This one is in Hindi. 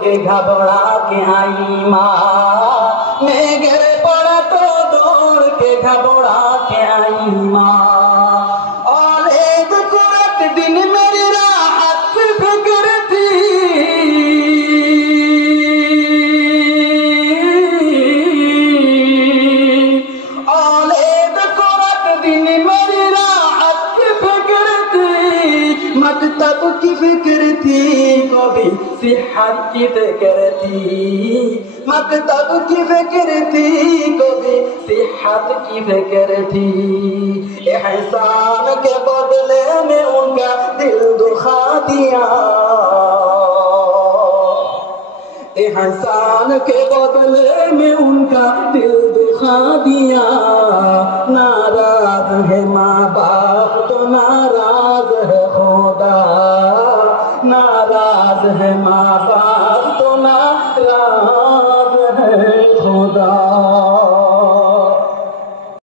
के घबरा के आई माँ, मैं गिर पड़ा तो दौड़ के घबरा के आई माँ। और एक कुरत दिन मेरी राहत की फिक्र थी, और एक कुरत दिन मेरी राहत की फिक्र थी, मकतब की फिक्र थी, कभी सिहत की फिक्र थी, मकतब की फिक्र थी, कभी सिहत की फिक्र थी। एहसान के बदले में उनका दिल दुखा दिया, एहसान के बदले में उनका दिल दुखा दिया। नाराज है माँ बाप तो नाराज है खुदा, नाराज है माँ बाप